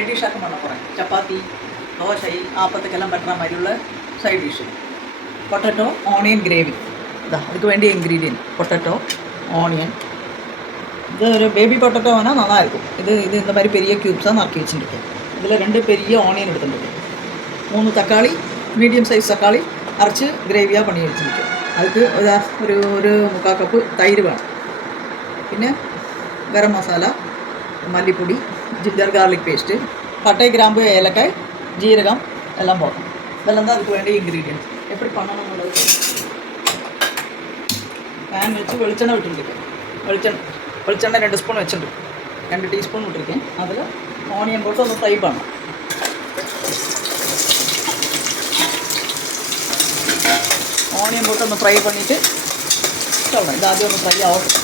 Side டிஷ்ஷாக பண்ண போகிறேன். சப்பாத்தி, தோசை, ஆப்பத்துக்கெல்லாம் பண்ணுற மாதிரி உள்ள side dish. Potato onion gravy. இதான் அதுக்கு வேண்டிய இன்க்ரீடியன்ட் பொட்டேட்டோ, ஆனியன். இது ஒரு பேபி பொட்டேட்டோ வேணால் நல்லா இருக்கும். இது இந்த மாதிரி பெரிய க்யூப்ஸாக நறுக்கி வச்சுருக்கேன். இதில் 2 பெரிய ஆனியன் எடுத்துருக்கேன். 3 தக்காளி, மீடியம் சைஸ் தக்காளி அரைச்சி கிரேவியாக பண்ணி வச்சுருக்கேன். அதுக்கு ஒரு 3/4 கப்பு தயிர் வேணும். പിന്നെ ഗരം മസാല, മല്ലിപ്പൊടി, ജിഞ്ചർ ഗാർലിക് പേസ്റ്റ്, പട്ടை, கிராம்பு, ஏலக்காய், ஜீரகம் எல்லாம் போடணும். இதெல்லாம் தான் அதுக்கு வேண்டிய இன்க்ரீடியன்ட்ஸ். எப்படி பண்ணணும்னுള്ളത് பேன் வச்சு வெளிச்செண்ணெய் விட்டுருக்கேன். வெளிச்செண்ணெய் 2 ஸ்பூன் வச்சுருக்கேன். 2 டீஸ்பூன் விட்டுருக்கேன். அதில் ஆனியன் போட்டு ഒന്ന് ഫ്രൈ பண்ணணும். ஆனியன் போட்டு ഒന്ന് ഫ്രൈ பண்ணிவிட்டு சொல்லணும். இது ஆദ്യം ഒന്ന് ഫ്രൈ ആവട്ടെ.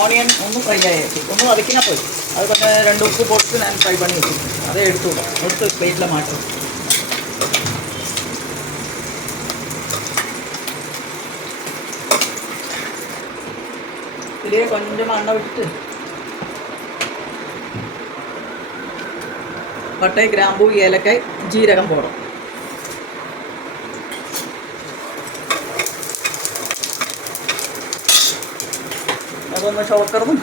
ഓണിയൻ ഒന്ന് ഫ്രൈ ആക്കി ഒന്ന് വതക്കിനാൽ പോയി. അത് പിന്നെ 2 ഉപ്പ് പോട്ട് ഞാൻ ഫ്രൈ பண்ணி வச்சுருக்கேன். அதை எடுத்து பிளேட்டில் மாட்டோம். ഇതിലേ கொஞ்சமாக எண்ணெய் விட்டுட்டு பட்டை, கிராம்பு, ஏலக்காய், ஜீரகம் போடும். അതൊന്ന് ഷോക്കറും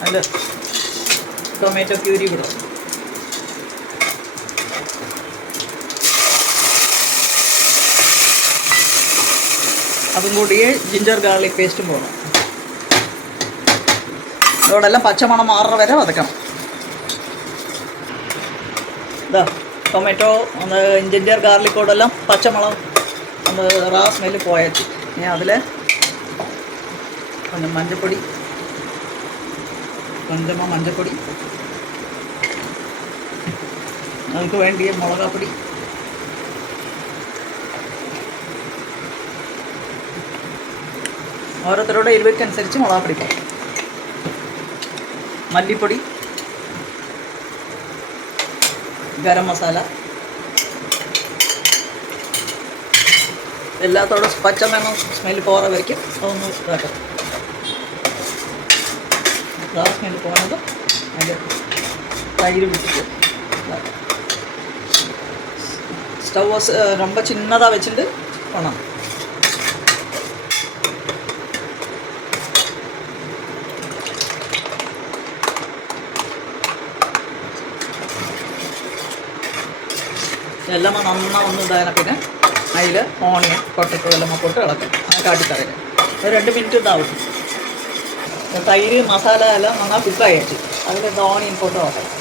അതിൽ ടൊമാറ്റോ പ്യൂരി വിടും. അതും കൂടിയേ ജിഞ്ചർ ഗാർലിക് പേസ്റ്റും പോകണം. അതോടെല്ലാം പച്ചമണം മാറുന്ന വരെ വതക്കണം. ഇതാ ടൊമാറ്റോ ഒന്ന് ജിഞ്ചർ ഗാർലിക്കോടെല്ലാം പച്ചമണം ഒന്ന് റാ സ്മെല്ല് പോയാச்சு. ഞാൻ അതിൽ கொஞ்சம் மஞ்சப்பொடி, கொஞ்சமாக மஞ்சப்பொடி, அதுக்கு வேண்டிய மிளகாப்பொடி, ഓരോരുത്തരുടെ എരിവനുസരിച്ച് മുളകാപ്പൊടി പോകാം. മല്ലിപ്പൊടി, ഗരം മസാല, എല്ലാത്തോടും പച്ചമണം സ്മെല്ല് പോറ വയ്ക്കും. അതൊന്ന് ഇതാക്കാം. സ്മെല്ല് പോകുന്നതും അതിൻ്റെ തൈര് വിട്ടിട്ട് ஸ்டவ் ரொம்ப சின்னதாக வச்சுட்டு பண்ணணும். എല്ലാം നന്നാ ഒന്ന് ഇതായ പിന്നെ അതിൽ ഓണിയൻ, പൊട്ടറ്റോ എല്ലാം പോട്ട് ഇളക്കാം. അങ്ങനെ കാട്ടിക്കറിയാം. ഒരു 2 മിനിറ്റ് ഇതാവും. തൈര് മസാല എല്ലാം നന്നായി കുക്കായിട്ട് അതിൽ இந்த ஆனியன் போட்டு வைக்கலாம்.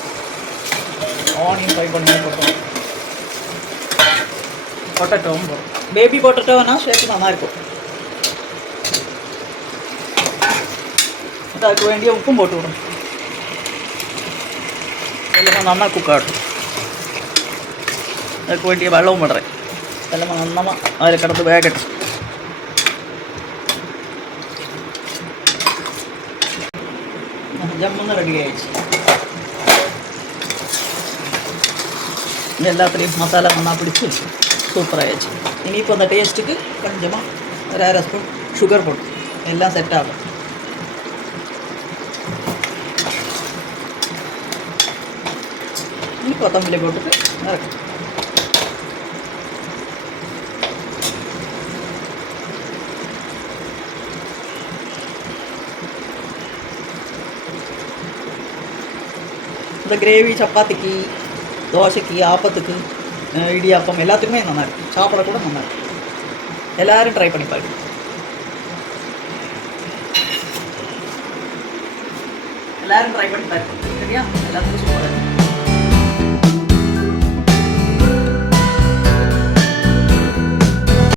ஆனியன் ஃப்ரை பண்ணி போட்டு பொட்டேட்டோவும் போடும். பேபி பொட்டேட்டோனா ஷேப் நல்லா இருக்கும். அதுக்கு வேண்டிய உப்பும் போட்டு விடும். எல்லாம் நல்லா குக்காகட்டும். அதுக்கு வேண்டிய வெள்ளவும் விடுறேன். எல்லாம் நன்னமாக அதில் கிடந்து வேகட்டும். ஜம்முன்னு ரெடி ஆகிடுச்சு. எல்லாத்துலேயும் மசாலா நல்லா பிடிச்சி சூப்பராகிடுச்சு. இனி இப்போ அந்த டேஸ்ட்டுக்கு கொஞ்சமாக ஒரு 1/2 ஸ்பூன் சுகர் போட்டு எல்லாம் செட் ஆகும். இனி கொத்தமல்லி போட்டுட்டு இறக்கும். இந்த கிரேவி சப்பாத்திக்கு, தோசைக்கு, ஆப்பத்துக்கு, இடியாப்பம் எல்லாத்துக்குமே நல்லா இருக்கும். சாப்பிட கூட நல்லா இருக்கும். எல்லோரும் ட்ரை பண்ணி பாருங்க. எல்லாரும் ட்ரை பண்ணி பாருங்க. சரியா? எல்லாத்துக்கும் சூப்பராக இருக்கும்.